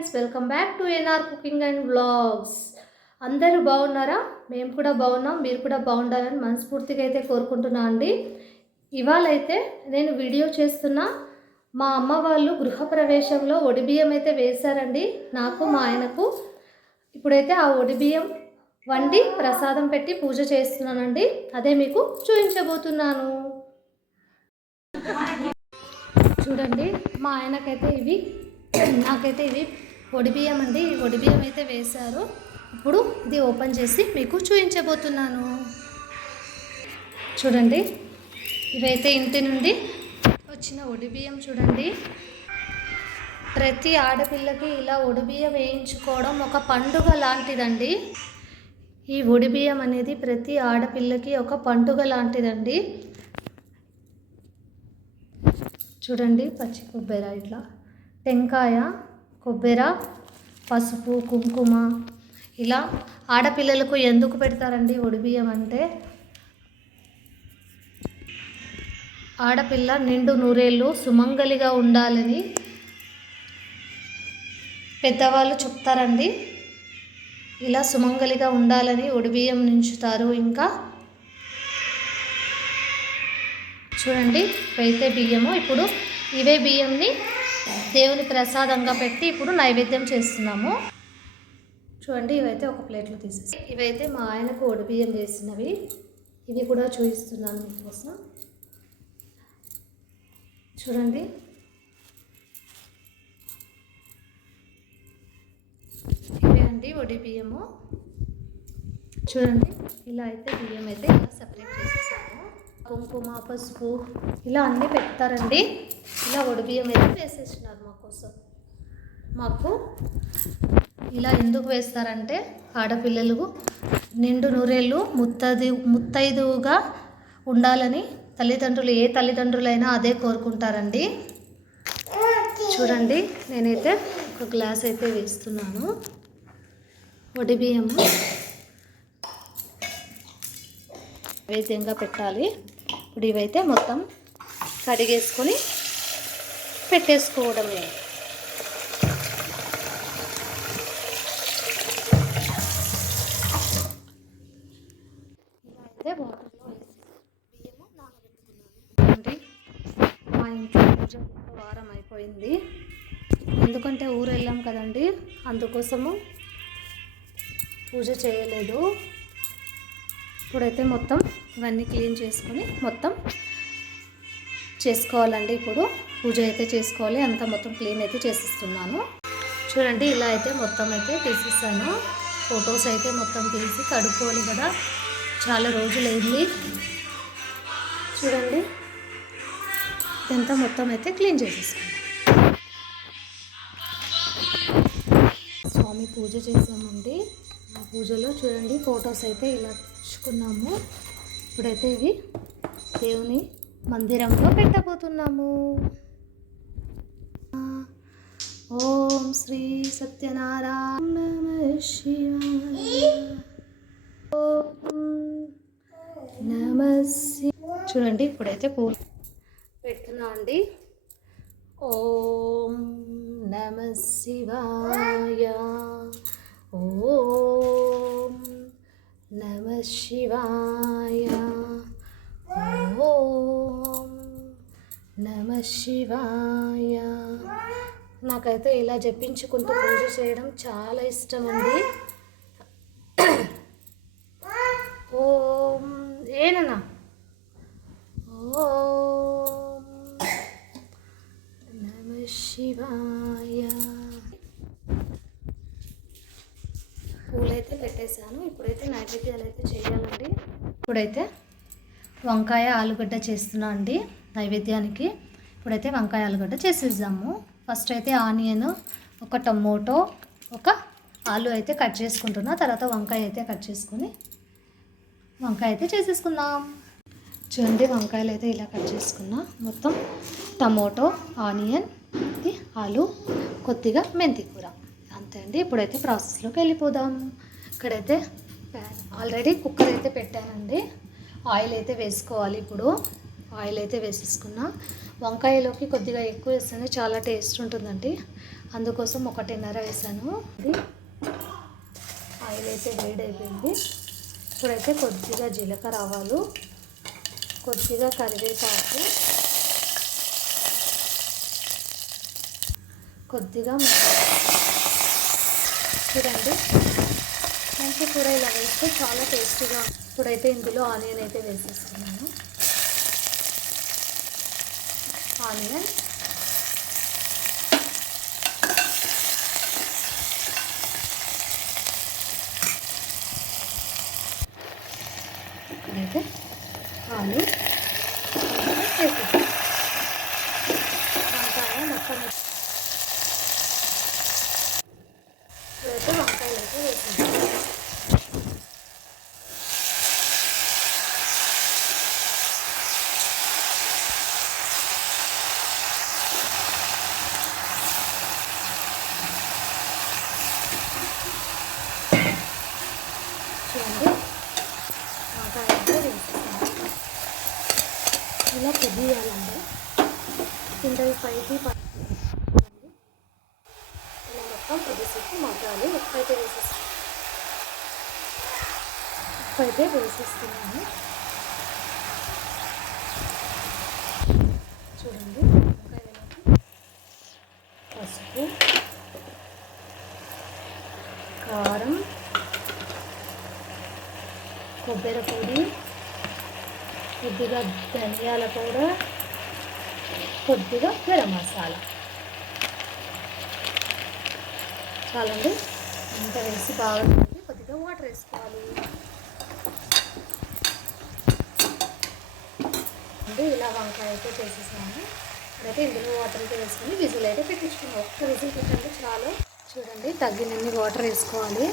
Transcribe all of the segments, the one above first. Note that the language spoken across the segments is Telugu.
Friends welcome back to NR cooking and vlogs అందరూ బాగున్నారా? మేము కూడా బాగున్నాం మీరు కూడా బాగుండాలని మనస్ఫూర్తిగా అయితే కోరుకుంటున్నా అండి. ఇవాళ అయితే నేను వీడియో చేస్తున్న. మా అమ్మ వాళ్ళు గృహప్రవేశంలో ఒడిబియ్యం అయితే వేశారండి నాకు మా ఆయనకు. ఇప్పుడైతే ఆ ఒడిబియ్యం వండి ప్రసాదం పెట్టి పూజ చేస్తున్నానండి. అదే మీకు చూపించబోతున్నాను. చూడండి మా ఆయనకైతే ఇవి నాకైతే ఇవి బియ్యం అండి. ఈ బియ్యం అయితే వేశారు. ఇప్పుడు ఇది ఓపెన్ చేసి మీకు చూపించబోతున్నాను. చూడండి. ఇవైతే ఇంటి నుండి వచ్చిన బియ్యం చూడండి. ప్రతి ఆడపిల్లకి ఇలా బియ్యం వేయించుకోవడం ఒక పండుగ లాంటిదండి. ఈ బియ్యం అనేది ప్రతి ఆడపిల్లకి ఒక పండుగ లాంటిదండి. చూడండి పచ్చి కొబ్బరి ఇట్లా టెంకాయ కొబ్బెర పసుపు కుంకుమ. ఇలా ఆడపిల్లలకు ఎందుకు పెడతారండి ఒడిబియ్యం అంటే? ఆడపిల్ల నిండు నూరేళ్ళు సుమంగలిగా ఉండాలని పెద్దవాళ్ళు చెప్తారండి. ఇలా సుమంగలిగా ఉండాలని ఒడిబియ్యం నించుతారు. ఇంకా చూడండి రైతే బియ్యము. ఇప్పుడు ఇవే బియ్యంని దేవుని ప్రసాదంగా పెట్టి ఇప్పుడు నైవేద్యం చేస్తున్నాము. చూడండి ఇవైతే ఒక ప్లేట్లో తీసేసి ఇవైతే మా ఆయనకు ఒడిబియ్యం చేసినవి. ఇవి కూడా చూపిస్తున్నాను మీకోసం. చూడండి. ఇవే అండి ఒడి బియ్యము. చూడండి ఇలా అయితే బియ్యం అయితే ఇలా సపరేట్ చేసేసి కుంకుమ పసుపు ఇలా అన్నీ పెడతారండి. ఇలా బియ్యం అయితే వేసేసినారు మా కోసం మాకు ఇలా ఎందుకు వేస్తారంటే ఆడపిల్లలు నిండు నూరేళ్ళు ముత్తది ముత్తైదువుగా ఉండాలని తల్లిదండ్రులు ఏ తల్లిదండ్రులైనా అదే కోరుకుంటారండి. చూడండి నేనైతే ఒక గ్లాస్ అయితే వేస్తున్నాను. వడి బియ్యము నైవేద్యంగా పెట్టాలి. ఇప్పుడు ఇవైతే మొత్తం కడిగేసుకొని పెట్టేసుకోవడమే. ఇలా అయితే వాటర్లో వేసి బియ్యము నానబెట్టుకున్నాను. మా ఇంట్లో పూజ వారం అయిపోయింది. ఎందుకంటే ఊరు వెళ్ళాం కదండి అందుకోసము పూజ చేయలేదు. ఇప్పుడైతే మొత్తం ఇవన్నీ క్లీన్ చేసుకొని మొత్తం చేసుకోవాలండి ఇప్పుడు. పూజ అయితే చేసుకోవాలి. అంతా మొత్తం క్లీన్ అయితే చేసిస్తున్నాను. చూడండి ఇలా అయితే మొత్తం అయితే తీసిస్తాను ఫొటోస్ అయితే మొత్తం తీసి కడుక్కోవాలి కదా. చాలా రోజులైంది. చూడండి ఇదంతా మొత్తం అయితే క్లీన్ చేసేసుకున్నాను. స్వామి పూజ చేసామండి ఆ పూజలో చూడండి ఫొటోస్ అయితే ఇలా తెచ్చుకున్నాము ఇప్పుడైతే ఇవి దేవుని మందిరంలో పెట్టబోతున్నాము. ఓం శ్రీ సత్యనారాయణ నమ శివ ఓం చూడండి ఇప్పుడైతే పూలు పెడుతున్నా అండి. ఓం నమ శివాయ. ఓ నమ శివాయ ఓం నమ శివాయ నాకైతే ఇలా జపించుకుంటూ పూజ చేయడం చాలా ఇష్టం అండి ఓం ఏనన్నా ఓం నమ శివాయ పూలైతే పెట్టేశాను ఇప్పుడైతే నైవేద్యాలు అయితే చేయాలండి ఇప్పుడైతే వంకాయ ఆలుగడ్డ చేస్తున్నా అండి నైవేద్యానికి. ఇప్పుడైతే వంకాయ ఆలుగడ్డ చేసేద్దాము. ఫస్ట్ అయితే ఆనియన్ ఒక టమోటో ఒక ఆలు అయితే కట్ చేసుకుంటున్నా. తర్వాత వంకాయ అయితే కట్ చేసుకుని వంకాయ అయితే చేసేసుకుందాం. చూడండి వంకాయలు అయితే ఇలా కట్ చేసుకున్నా. మొత్తం టమోటో ఆనియన్ ఇది ఆలు కొద్దిగా మెంతి కూర అంతే అండి. ఇప్పుడైతే ప్రాసెస్లోకి వెళ్ళిపోదాం. ఇక్కడైతే ఆల్రెడీ కుక్కర్ అయితే పెట్టానండి. ఆయిల్ అయితే వేసుకోవాలి ఇప్పుడు. ఆయిల్ అయితే వేసేసుకున్నా. వంకాయలోకి కొద్దిగా ఎక్కువ వేస్తేనే చాలా టేస్ట్ ఉంటుందండి. అందుకోసం ఒకటిన్నర వేసాను. ఇది ఆయిల్ అయితే వేడి అయిపోయింది ఇప్పుడైతే కొద్దిగా జీలకర్ర ఆవాలు కొద్దిగా కరివేపాకు కొద్దిగా చూడండి. మంచి కూర ఇలా వేస్తే చాలా టేస్టీగా ఇప్పుడైతే ఇందులో ఆనియన్ అయితే వేసేస్తున్నాను. ఆనియన్ ఇక్కడైతే ఆలు వేసేస్తాను వంకాయ మొత్తం ఇప్పుడైతే వంకాయలు అయితే వేసేస్తాను చేయండి. వంకాయ వేసేస్తాను. ఇలా కొద్దియాలండి కింద పైకి పై ఇలా మొత్తం కొద్దిసేపు మగ్గాలి. ఉప్పు అయితే వేసేస్తాను. ఉప్పు అయితే వేసేస్తున్నాను చూడండి వంకాయలకు పసుపు కారం కొబ్బరి పొడి కొద్దిగా ధనియాల పౌడర్ కొద్దిగా గరం మసాలా. చాలండి. ఇంత వేసి బాగా కొద్దిగా వాటర్ వేసుకోవాలి. అంటే ఇలా వంకాయ అయితే చేసేసాము. ఇప్పుడైతే ఇందులో వాటర్ అయితే వేసుకొని విజిల్ అయితే పెట్టించుకున్నాం ఒక్క విజిల్ పెట్టండి చాలు. చూడండి తగ్గినన్ని వాటర్ వేసుకోవాలి.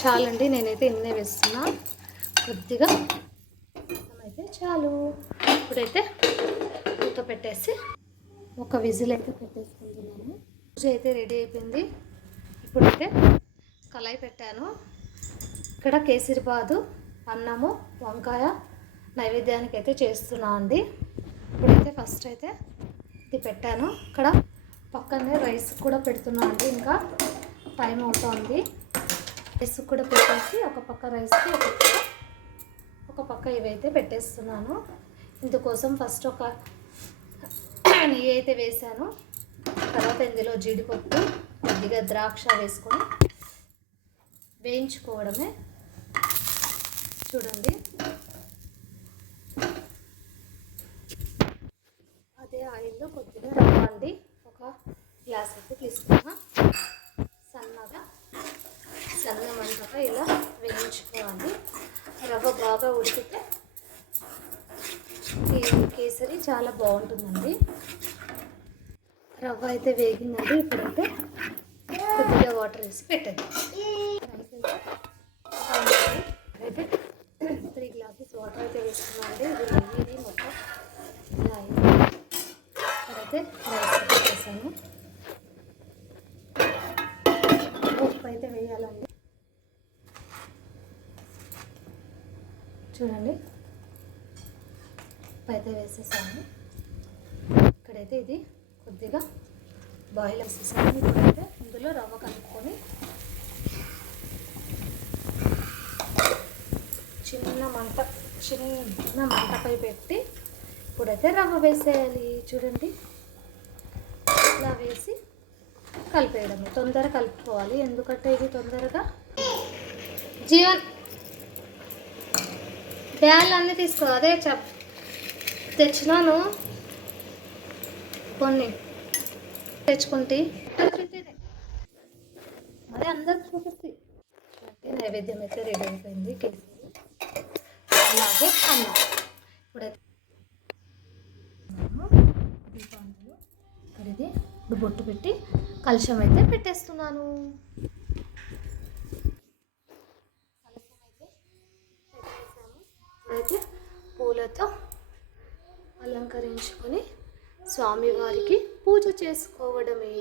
చాలండి నేనైతే ఇన్నే వేస్తున్నా? కొద్దిగా అయితే చాలు. ఇప్పుడైతే మూత పెట్టేసి ఒక విజిల్ అయితే పెట్టేసుకుంటున్నాను. పూజ అయితే రెడీ అయిపోయింది. ఇప్పుడైతే కళాయి పెట్టాను. ఇక్కడ కేసరిబాదు అన్నము వంకాయ నైవేద్యానికి అయితే చేస్తున్నా అండి. ఇప్పుడైతే ఫస్ట్ అయితే ఇది పెట్టాను. ఇక్కడ పక్కనే రైస్ కూడా పెడుతున్నా అండి. ఇంకా టైం అవుతుంది. రైస్ కూడా పెట్టేసి ఒక పక్క రైస్కి ఒక పక్క ఒక పక్క ఇవైతే పెట్టేస్తున్నాను. ఇందుకోసం ఫస్ట్ ఒక నెయ్యి అయితే వేసాను తర్వాత ఇందులో జీడిపప్పు కొద్దిగా ద్రాక్ష వేసుకొని వేయించుకోవడమే. చూడండి అదే ఆయిల్లో కొద్దిగా రవ్వ అండి ఒక గ్లాస్ అయితే తీసుకున్నా సన్నగా ఇలా వేయించుకోవాలి. రవ్వ బాగా ఉడికితే కేసరి చాలా బాగుంటుందండి. రవ్వ అయితే వేగిందండి. ఇప్పుడైతే కొద్దిగా వాటర్ వేసి పెట్టండి అయితే త్రీ గ్లాసెస్ వాటర్ అయితే వేసుకున్నామండి ఇది నెయ్యి మొత్తం ఇలా అయితే రైస్ పెట్టేసాను ఉప్పు అయితే వేయాలండి చూడండి. ఉప్పు వేసేసాను. ఇక్కడైతే ఇది కొద్దిగా బాయిల్ వేసేసాను. ఇప్పుడైతే ఇందులో రవ్వ కలుపుకొని చిన్న మంట చిన్న మంటపై పెట్టి ఇప్పుడైతే రవ్వ వేసేయాలి. చూడండి. ఇలా వేసి కలిపేయడమే. తొందరగా కలుపుకోవాలి. ఎందుకంటే ఇది తొందరగా జీవన్ బ్యాల్ తీసుకో అదే చెప్. తెచ్చినాను. కొన్ని తెచ్చుకుంటే. మరి అందరికి చూపిస్తే. నైవేద్యం అయితే రెడీ అయిపోయింది అలాగే అన్నం. ఇప్పుడైతే దీపాంతులు ఇక్కడ ఇది ఇప్పుడు బొట్టు పెట్టి కలుషం అయితే పెట్టేస్తున్నాను. అయితే పూలతో అలంకరించుకొని స్వామివారికి పూజ చేసుకోవడమే.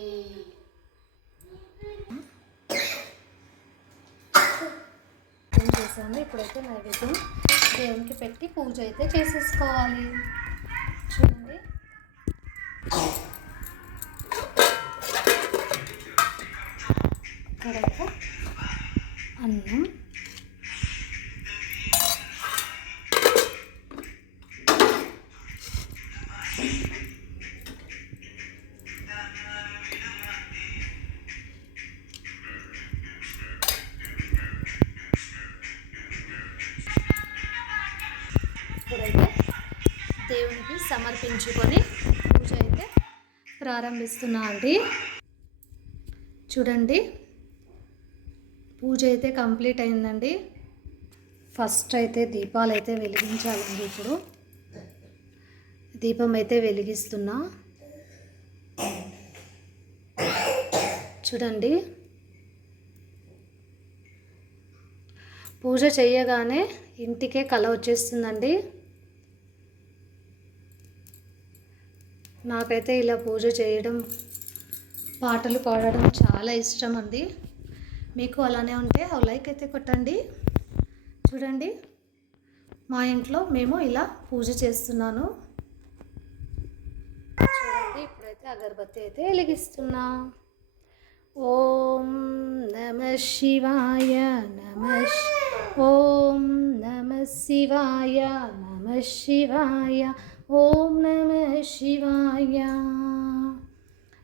ఏం చేసాము ఇప్పుడైతే నైవేద్యం దేవునికి పెట్టి పూజ అయితే చేసేసుకోవాలి. చూడండి. ఇక్కడైతే అన్నం ఉంచుకొని పూజ అయితే ప్రారంభిస్తున్నా అండి. చూడండి పూజ అయితే కంప్లీట్ అయిందండి. ఫస్ట్ అయితే దీపాలు అయితే వెలిగించాలండి ఇప్పుడు. దీపం అయితే వెలిగిస్తున్నా. చూడండి పూజ చేయగానే ఇంటికే కళ వచ్చేస్తుందండి. నాకైతే ఇలా పూజ చేయడం పాటలు పాడడం చాలా ఇష్టం అండి మీకు అలానే ఉంటే ఆ లైక్ అయితే కొట్టండి. చూడండి మా ఇంట్లో మేము ఇలా పూజ చేస్తున్నాను. చూడండి ఇప్పుడైతే అగరబత్తి అయితే వెలిగిస్తున్నా. ఓం నమ శివాయ నమ ఓం నమ శివాయ నమ శివాయ ॐ नमः शिवाय।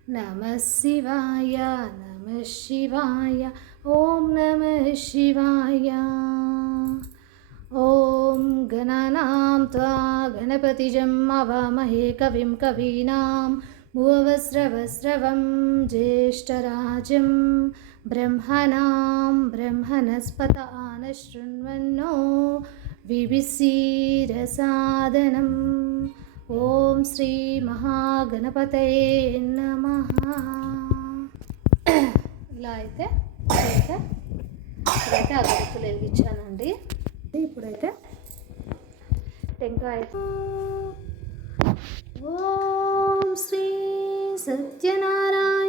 नमः शिवाय नमः शिवाय, ॐ नमः शिवाय। ॐ गणानां त्वा गणपतिजं मवामहे कविं कवीनां भुवस्रवस्रवं ज्येष्ठराजं, ब्रह्मणां ब्रह्मणस्पत వివిశీరసాదనం ఓం శ్రీ మహాగణపతయే నమ ఇలా అయితే ఇప్పుడైతే ఇప్పుడైతే అగరత్తులు వెలిగించానండి. ఇప్పుడైతే టెంకాయ. ఓం శ్రీ సత్యనారాయణ